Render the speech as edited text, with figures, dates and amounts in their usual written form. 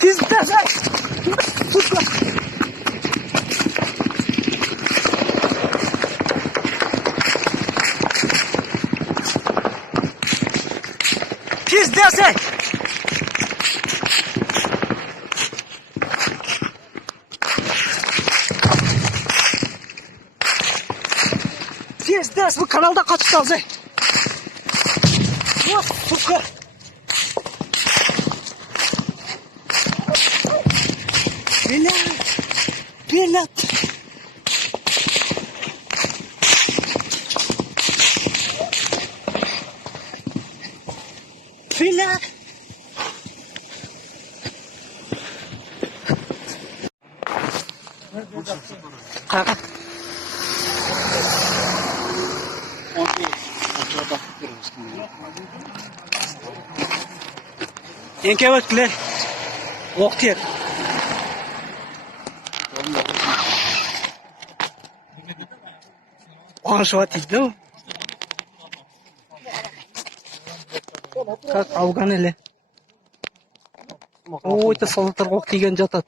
Пиздец! Сука! Пиздец! Пиздец! Bu kanalda kaçtı az. Oh, сука! Блядь! Блядь! Kanka. Enke bakle. Oktir. Аншват идё. Как ауган эле. Ой, это солдаттар кок тийген жатат.